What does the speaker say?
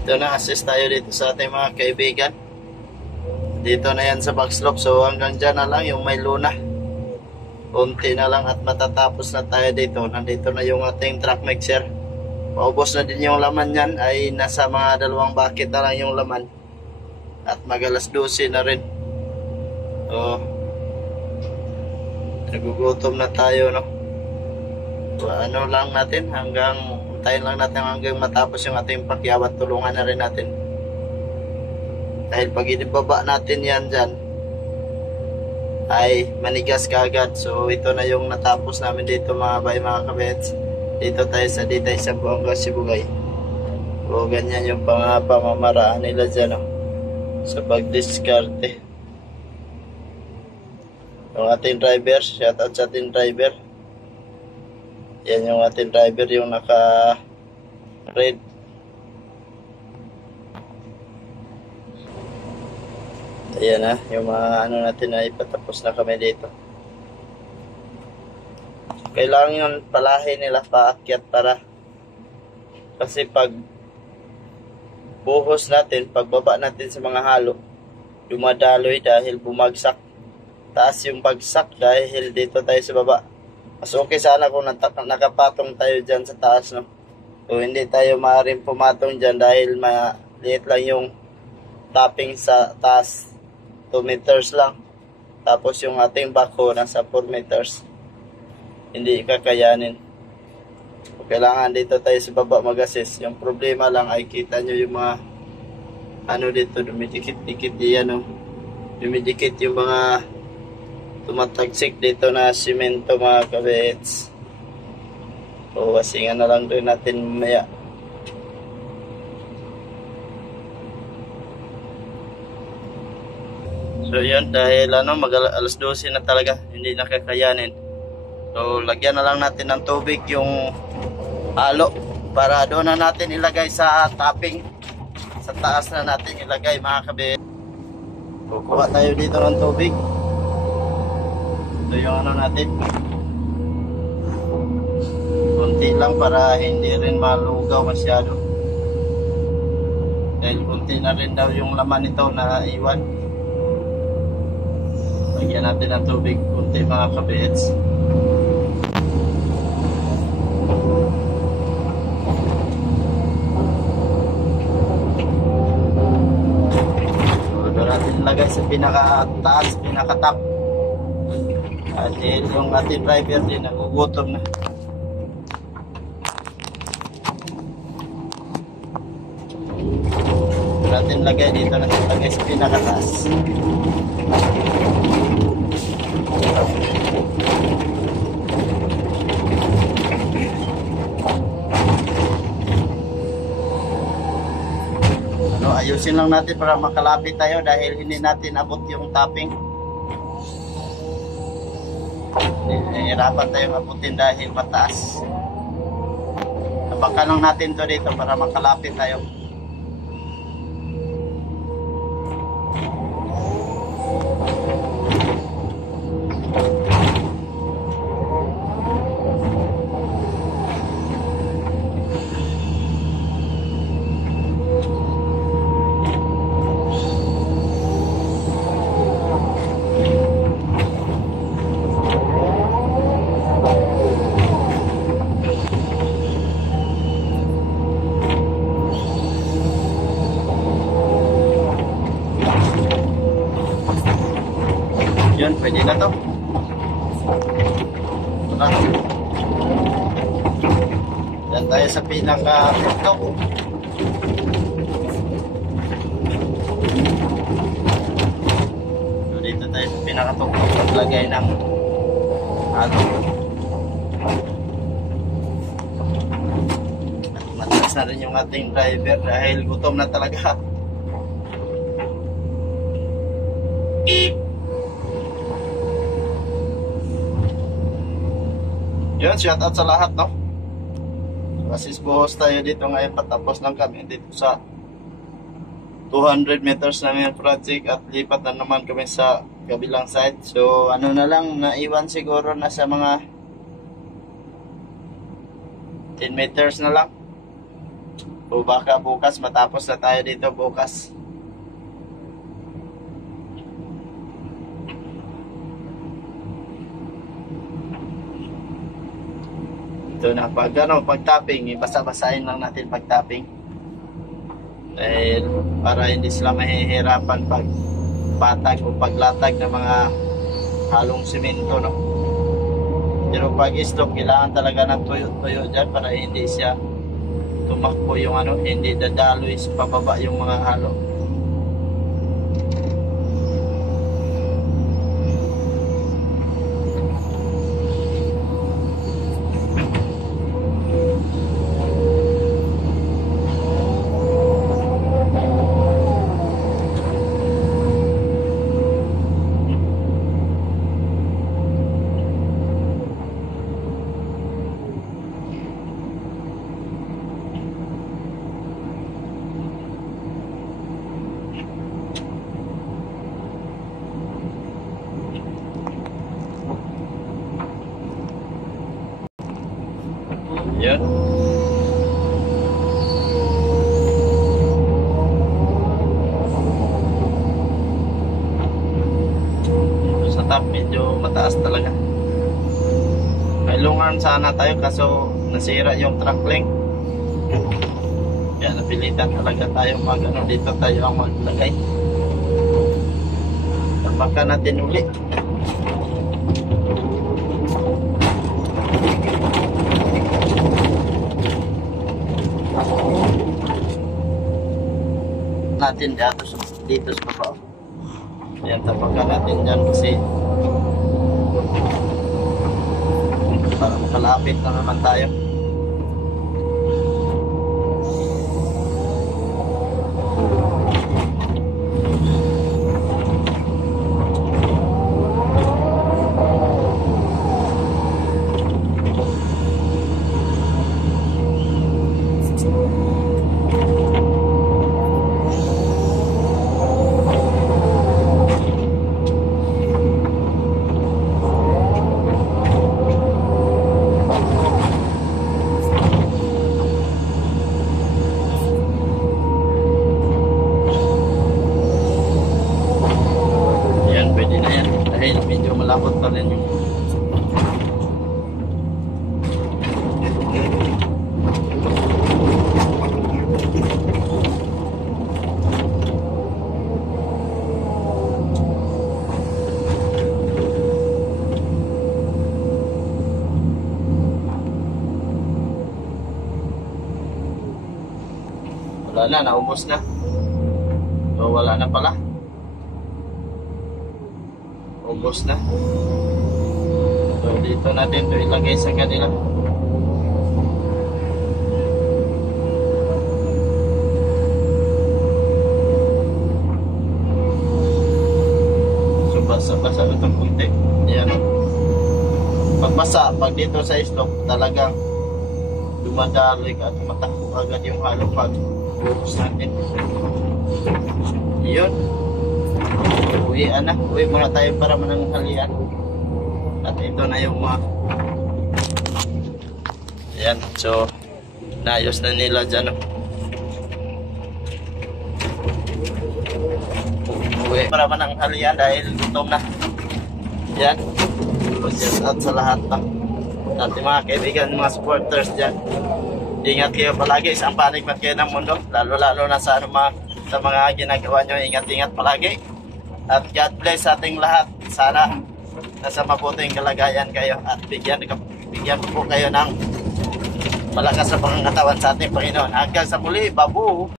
Ito na, assist tayo dito sa ating mga kaibigan. Dito na yan sa backslope. So hanggang dyan na lang yung may luna. Kunti na lang at matatapos na tayo dito. Nandito na yung ating truck mixer. Paubos na din yung laman yan. Ay nasa mga 2 bucket na lang yung laman. At magalas 12 na rin. So nagugutom na tayo, no? So, ano lang natin, tayo lang natin hanggang matapos yung ating pakyawat. Tulungan na rin natin. Dahil pag inibaba natin yan dyan, ay manigas kagad. So ito na yung natapos namin dito mga kabets. Dito tayo sa Ditay sa Buanga, Sibugay. So ganyan yung pamamaraan nila dyan, no? Sa pagdiskarte. Yung ating driver, shoutout sa ating driver. Yan yung ating driver, yung naka red. Ayan na, yung mga ano natin na ipatapos na kami dito. Kailangan yung palahin nila paakyat para kasi pag buhos natin, pagbaba natin sa mga halo, dumadaloy dahil bumagsak. Taas yung bagsak dahil dito tayo sa baba. Mas okay sana kung nakapatong tayo dyan sa taas, no? So hindi tayo maaaring pumatong dyan dahil maliit lang yung tapping sa taas. 2 meters lang. Tapos yung ating backhoe nasa 4 meters. Hindi kakayanin. So, kailangan dito tayo sa baba mag-assist. Yung problema lang ay kita nyo yung mga ano dito, dumidikit-dikit yan, no? Dumidikit yung mga tumatagsik dito na simento mga kabets. So wasingan na lang rin natin mamaya. So yun, dahil alas 12 na talaga, hindi na kakayanin. So lagyan na lang natin ng tubig yung halo para doon na natin ilagay sa topping. Sa taas na natin ilagay mga kabets. Kukuha tayo dito ng tubig. Ito yung ano natin, kunti lang para hindi rin malugaw masyado dahil kunti na rin daw yung laman nito na iwan. Lagyan natin ng tubig kunti mga kabets. So doon natin lagay sa pinakataas, pinakatap. Dahil yung ating driver din nagugutom na. Natin lagay dito na lagay sa pinakataas. Ayusin lang natin para makalapit tayo dahil hindi natin abot yung topping. Nahihirapan tayong abutin dahil mataas. Tapakan lang natin to dito para makalapit tayo. Yun, pwede na to. Yan tayo sa pinaka-pinto. So, dito tayo sa pinaka-tuktok. Paglagay ng halo. At mataas na rin yung ating driver dahil gutom na talaga. Yun, shoutout sa lahat, no? Kasi buhos tayo dito ngayon, patapos lang kami dito sa 200 meters namin yung project at lipat na naman kami sa kabilang side. So ano na lang, naiwan siguro na sa mga 10 meters na lang. O baka bukas, matapos na tayo dito bukas. Ito na, pag tapping, basa-basahin lang natin pag tapping. Dahil para hindi sila mahihirapan pag patag o paglatag ng mga halong simento, no? Pero pag stop, kailangan talaga ng tuyo-tuyo dyan para hindi siya tumakbo yung hindi dadaloy sa pababa yung mga halo. Yan. Sa top, medyo mataas talaga. May long arm sana tayo kaso nasira yung truck link. Kaya napilitan talaga tayo dito tayo ang maglagay. Baka natin ulit. Natin dito sa baba. Ayan, tapakan natin dyan kasi para makalapit na naman tayo. Dahil medyo malapot pa rin yung wala na, naubos na. So wala na pala. Ubos na. So dito natin ito ilagay sa kanila. So basa-basa itong kunti. Yan. Pagbasa, pag dito sa stop, talagang dumadaloy ka at matakbo agad yung halo pag ubos natin. Yun. Uwi muna tayo para mananghalian. At ito na yung mga yan, so naayos na nila dyan. Uwi para mananghalian dahil gutom na. Yan, just out sa lahat ng ating mga kaibigan, mga supporters dyan. Ingat kayo palagi, isang panikmat kayo ng mundo, lalo na sa sa mga ginagawa nyo. Ingat-ingat palagi. At God bless sa ating lahat. Sana nasa mabuting kalagayan kayo at bigyan ko po kayo ng malakas na pangangatawan sa ating Panginoon. Hanggang sa muli, babu!